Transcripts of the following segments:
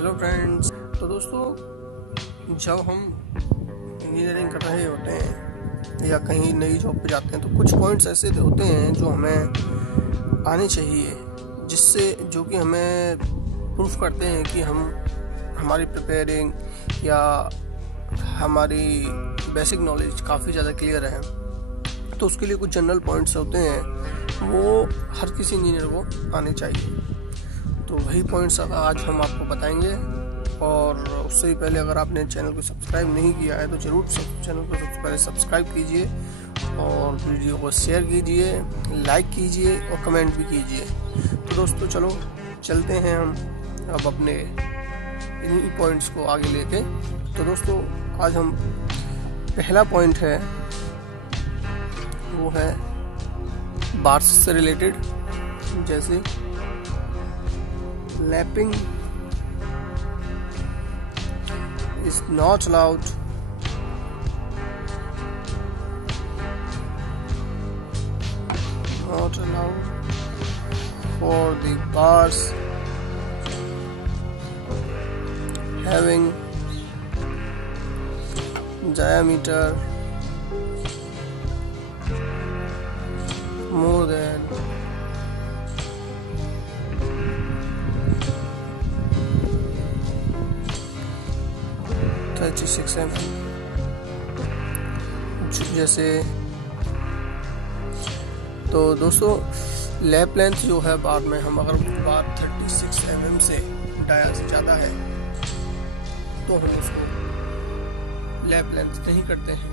Hello friends. तो दोस्तों, जब हम इंजीनियरिंग कर रहे होते हैं या कहीं नई जॉब पे जाते हैं तो कुछ पॉइंट्स ऐसे होते हैं जो हमें आने चाहिए, जिससे जो कि हमें प्रूफ करते हैं कि हमारी प्रिपेयरिंग या हमारी बेसिक नॉलेज काफ़ी ज़्यादा क्लियर है। तो उसके लिए कुछ जनरल पॉइंट्स होते हैं, वो हर किसी इंजीनियर को आने चाहिए। तो वही पॉइंट्स आज हम आपको बताएंगे। और उससे ही पहले अगर आपने चैनल को सब्सक्राइब नहीं किया है तो ज़रूर चैनल को सबसे पहले सब्सक्राइब कीजिए और वीडियो को शेयर कीजिए, लाइक कीजिए और कमेंट भी कीजिए। तो दोस्तों चलो चलते हैं हम अब अपने इन्हीं पॉइंट्स को आगे लेके। तो दोस्तों, आज हम पहला पॉइंट है वो है बार्स से रिलेटेड, जैसे lapping is not allowed, for the bars having diameter more than 36 mm। जैसे तो दोस्तों, लैप लेंथ जो है बार में, हम अगर बार 36 mm से डाया से ज़्यादा है तो हम उसको लैप लेंथ नहीं करते हैं।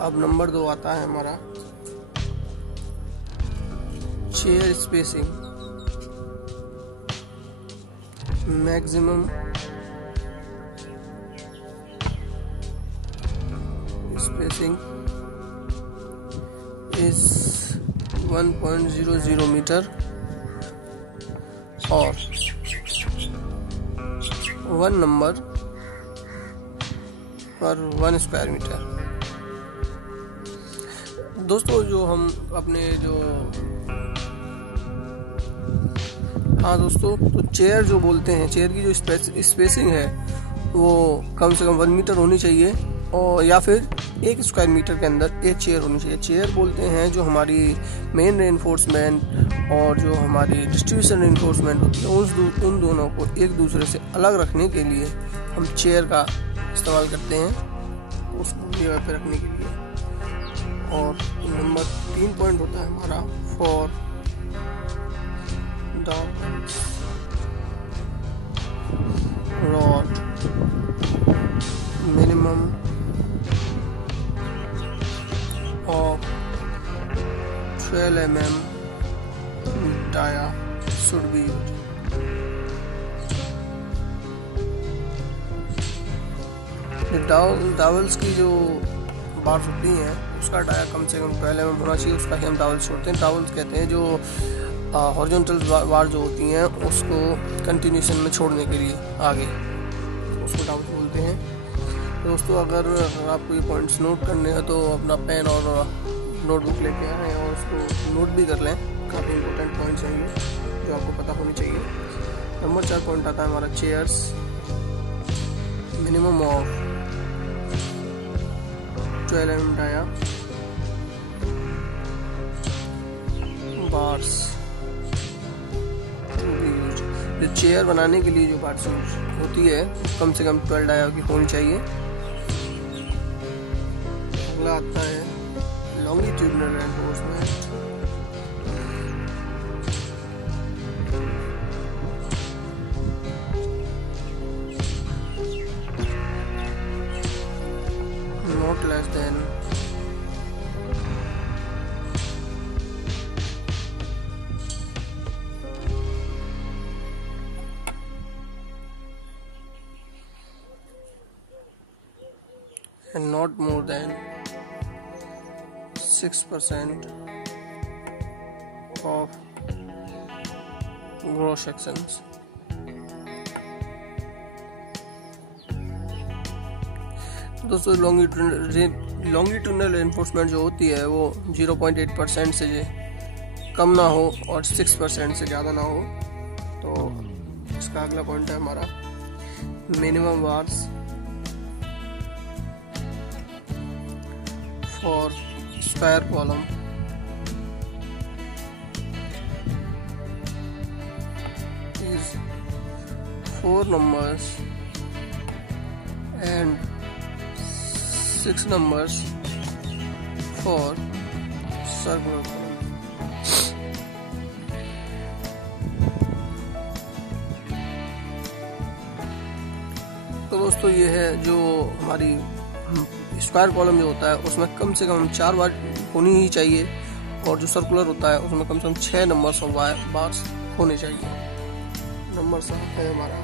अब नंबर 2 आता है हमारा chair spacing. Maximum spacing is 1.00 metre और 1 नंबर पर 1 स्क्वायर मीटर। दोस्तों, जो हम अपने दोस्तों, तो चेयर जो बोलते हैं, चेयर की जो स्पेसिंग है वो कम से कम 1 मीटर होनी चाहिए, और या फिर 1 स्क्वायर मीटर के अंदर एक चेयर होनी चाहिए। चेयर बोलते हैं जो हमारी मेन रेनफोर्समेंट और जो हमारी डिस्ट्रीब्यूशन रेनफोर्समेंट होती है, उन दोनों को एक दूसरे से अलग रखने के लिए हम चेयर का इस्तेमाल करते हैं, उसको जगह पे रखने के लिए। और नंबर 3 पॉइंट होता है हमारा for rod minimum of 12 mm dia should be used। डावल्स की जो बार्स होती हैं उसका डाया कम से कम 12 mm होना चाहिए, उसका ही हम डावल्स छोड़ते हैं। डावल्स कहते हैं जो हॉरिजॉन्टल बार जो होती हैं उसको कंटिन्यूशन में छोड़ने के लिए आगे, उसको डावल्स बोलते हैं। दोस्तों, अगर आपको ये पॉइंट्स नोट करने हैं तो अपना पेन और नोटबुक लेके आएँ और उसको नोट भी कर लें। काफ़ी इंपॉर्टेंट पॉइंट्स हैं ये जो आपको पता होनी चाहिए। नंबर 4 पॉइंट आता है हमारा chairs minimum of 12 mm dia bars. जो चेयर बनाने के लिए जो बार्स होती है कम से कम 12 डाया की होनी चाहिए। अगला आता है longitudinal reinforcement. Not less then 6% of gross sections। दोस्तों, लॉन्गिट्यूडिनल एनफोर्समेंट जो होती है वो 0.8% से कम ना हो और 6% से ज़्यादा ना हो। तो इसका अगला पॉइंट है हमारा minimum bars for square column is 4 numbers and 6 numbers for circular column. तो दोस्तों ये है जो हमारी स्क्वायर कॉलम जो होता है उसमें कम से कम 4 बार होनी ही चाहिए, और जो सर्कुलर होता है उसमें कम से कम 6 नंबर्स ऑफ बार्स होने चाहिए। नंबर है हमारा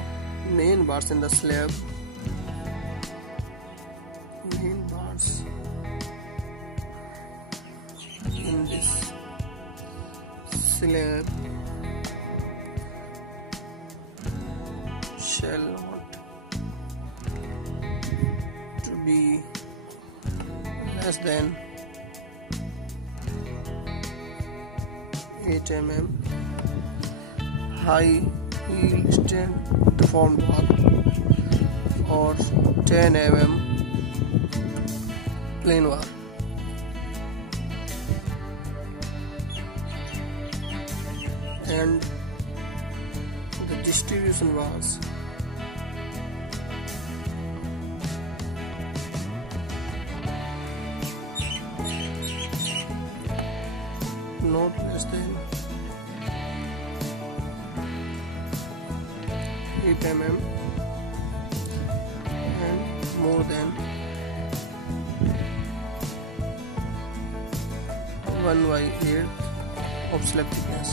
main bars in the slab, main bars in this slab shall not to be less than 8 mm high heel stand deformed bar or 10 mm plain bar. And the distribution bars not less than 8 mm and more than 1/8 of slab thickness.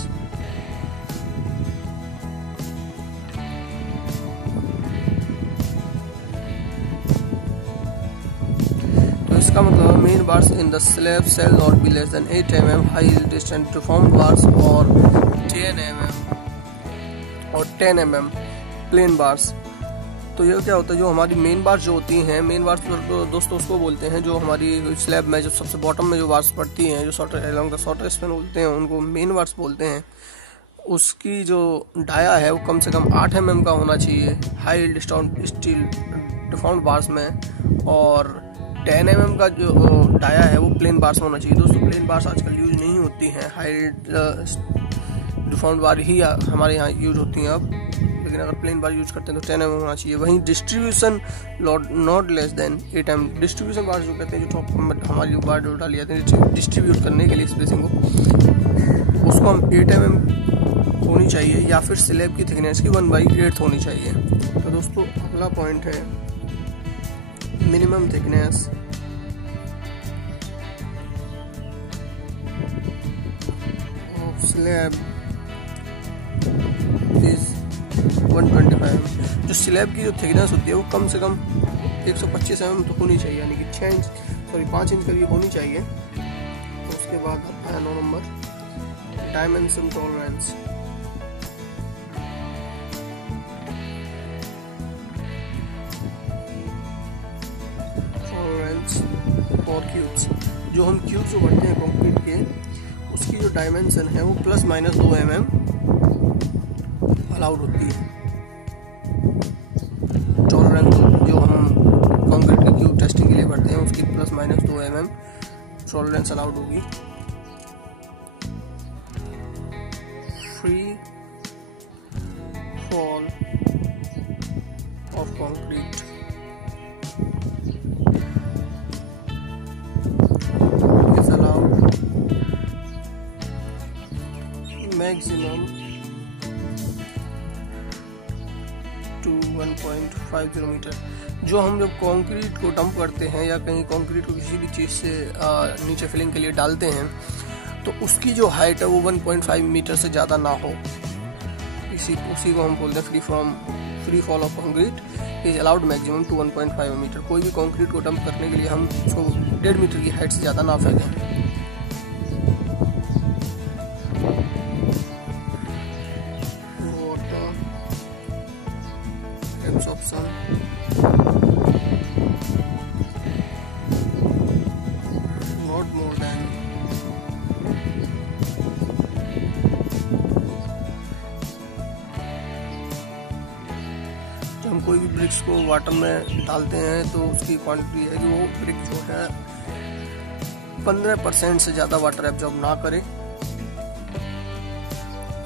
तो इसका मतलब main bars in the slab shall not be less than 8 mm high distance deformed bars और 10 mm और 10 mm plane bars. तो ये क्या होता है, जो हमारी मेन बार्स जो होती हैं, मेन बार्स तो दोस्तों उसको बोलते हैं जो हमारी स्लैब में जो सबसे बॉटम में जो बार्स पड़ती हैं, जो shorter along the shorter span बोलते हैं, उनको मेन बार्स बोलते हैं। उसकी जो डाया है वो कम से कम 8 mm का होना चाहिए हाई स्टील डिफॉर्म्ड बार्स में, और 10 mm का जो डाया है वो प्लेन बार्स में होना चाहिए। दोस्तों प्लेन बार्स आजकल यूज नहीं होती हैं, हाई डिफॉर्म्ड बार ही हमारे यहाँ यूज होती हैं अब, लेकिन अगर प्लेन बार यूज करते हैं तो 10 mm होना चाहिए। वहीं distribution not less than 8 mm, distribution bar जो कहते हैं, जो टॉप हमारी बार जो डाली जाती है डिस्ट्रीब्यूट करने के लिए स्पेसिंग को, उसको हम 8 mm होनी चाहिए, या फिर स्लैब की थिकनेस की 1/8 होनी चाहिए। तो दोस्तों अगला पॉइंट है minimum thickness of slab is 125। जो स्लैब की जो थिकनेस होती है वो कम से कम 125 mm तो होनी चाहिए, यानी कि 5 इंच करीब होनी चाहिए। तो उसके बाद आता है 9 नंबर डायमेंशन टॉलरेंस। और क्यूब्स, जो हम क्यूब्स जो बढ़ते हैं कंक्रीट के, उसकी जो डायमेंशन है वो ±2 mm अलाउड होती है। टॉलरेंस जो हम कंक्रीट के क्यूब टेस्टिंग के लिए बढ़ते हैं उसकी ±2 mm टॉलरेंस अलाउड होगी। Free fall of concrete maximum to 1.50 metre. जो हम जब कंक्रीट को डंप करते हैं या कहीं कंक्रीट को किसी भी चीज़ से नीचे फिलिंग के लिए डालते हैं, तो उसकी जो हाइट है वो 1.5 मीटर से ज़्यादा ना हो, उसी को हम बोलते हैं free fall of concrete is allowed maximum to 1.5 metre. कोई भी कंक्रीट को डंप करने के लिए हम उसको 1.5 मीटर की हाइट से ज़्यादा ना फेंकें। Absorption not more than 10 bricks को वाटर में डालते हैं तो उसकी क्वांटिटी है कि वो ब्रिक जो है 15% से ज़्यादा वाटर एब्जॉर्ब ना करे,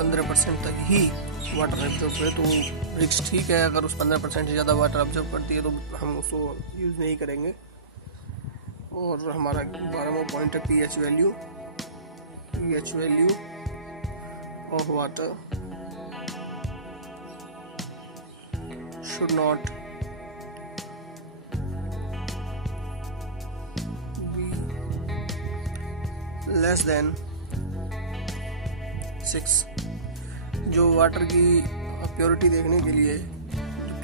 15% तक ही वाटर एब्जॉर्ब करे तो ब्रिक्स ठीक है। अगर उस 15% से ज़्यादा वाटर एब्जॉर्ब करती है तो हम उसको यूज़ नहीं करेंगे। और हमारा 12वां पॉइंट है pH value. pH value of water should not be less than 6। जो वाटर की प्योरिटी देखने के लिए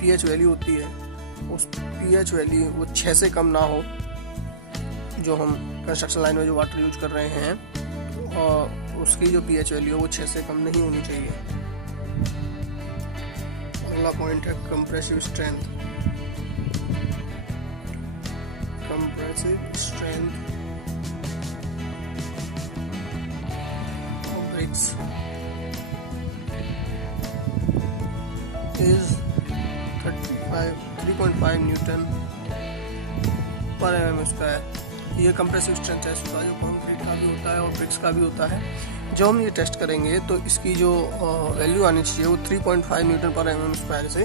pH वैल्यू होती है, उस pH वैल्यू वो 6 से कम ना हो। जो हम कंस्ट्रक्शन लाइन में जो वाटर यूज कर रहे हैं और उसकी जो pH वैल्यू है वो 6 से कम नहीं होनी चाहिए। अगला पॉइंट है compressive strength. Compressive strength of BRICS is 3.5 Newton पर mm स्क्वायर। ये कंप्रेसिव स्ट्रेंथ टेस्ट होता है जो कंक्रीट का भी होता है और ब्रिक्स का भी होता है। जो हम ये टेस्ट करेंगे तो इसकी जो वैल्यू आनी चाहिए वो 3.5 न्यूटन पर mm स्क्वायर से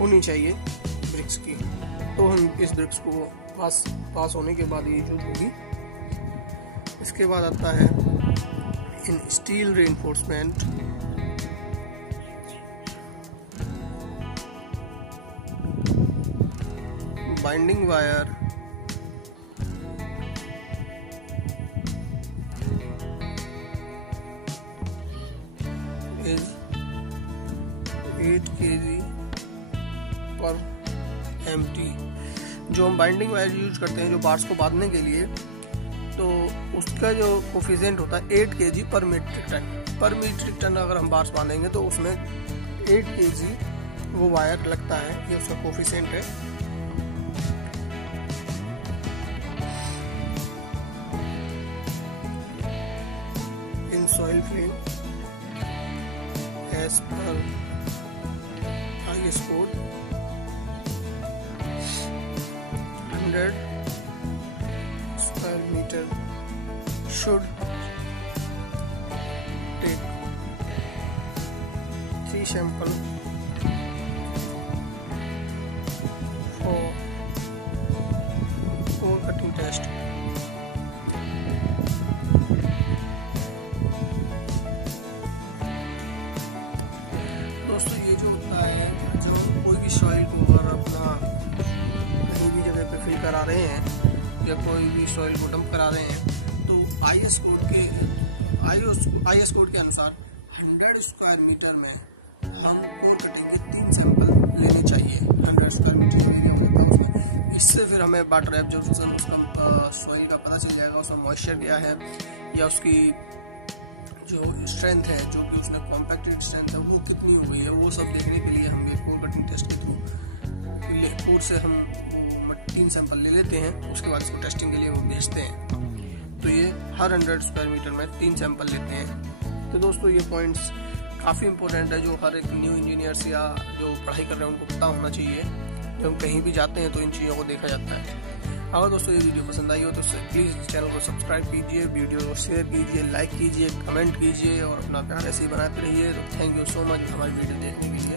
होनी चाहिए ब्रिक्स की। तो हम इस ब्रिक्स को पास होने के बाद ये यूज होगी। इसके बाद आता है in steel reinforcement. Binding wire is 8 kg per mt। जो हम बाइंडिंग वायर यूज करते हैं जो बार्स को बांधने के लिए, तो उसका जो कोफिशिएंट होता है 8 kg पर मीट्रिक टन। पर मीट्रिक टन अगर हम बार्स बांधेंगे तो उसमें 8 kg वो वायर लगता है, ये उसका कोफिशिएंट है। In soil frame as per IS code 100 square meter should take 3 sample for core cutting test। दोस्तों ये जो होता है, जो कोई भी सॉइल को अगर अपना कहीं भी जगह पे फिल करा रहे हैं या कोई भी सॉइल को डंप करा रहे हैं तो IS कोड के अनुसार 100 स्क्वायर मीटर में हम कोर कटिंग के 3 सैंपल लेने चाहिए। 100 स्क्वायर मीटर जो एरिया होता है उसमें, इससे फिर हमें वाटर एब्जॉर्प्शन उसका सॉइल का पता चल जाएगा, उसमें मॉइस्चर क्या है या उसकी जो स्ट्रेंथ है, जो कि उसने कॉम्पैक्टेड स्ट्रेंथ है वो कितनी हो गई है। वो सब देखने के लिए हम ये कोर कटिंग टेस्ट के थ्रू कोर से हम वो 3 सैंपल ले लेते हैं। उसके बाद इसको टेस्टिंग के लिए वो भेजते हैं। तो ये हर 100 स्क्वायर मीटर में 3 सैंपल लेते हैं। तो दोस्तों ये पॉइंट्स काफ़ी इंपॉर्टेंट है जो हर एक न्यू इंजीनियर्स या जो पढ़ाई कर रहे हैं उनको पता होना चाहिए। जब हम कहीं भी जाते हैं तो इन चीज़ों को देखा जाता है। अगर दोस्तों ये वीडियो पसंद आई हो तो प्लीज़ चैनल को सब्सक्राइब कीजिए, वीडियो को शेयर कीजिए, लाइक कीजिए, कमेंट कीजिए और अपना प्यार ऐसे ही बनाते रहिए। तो थैंक यू सो मच हमारी वीडियो देखने के लिए।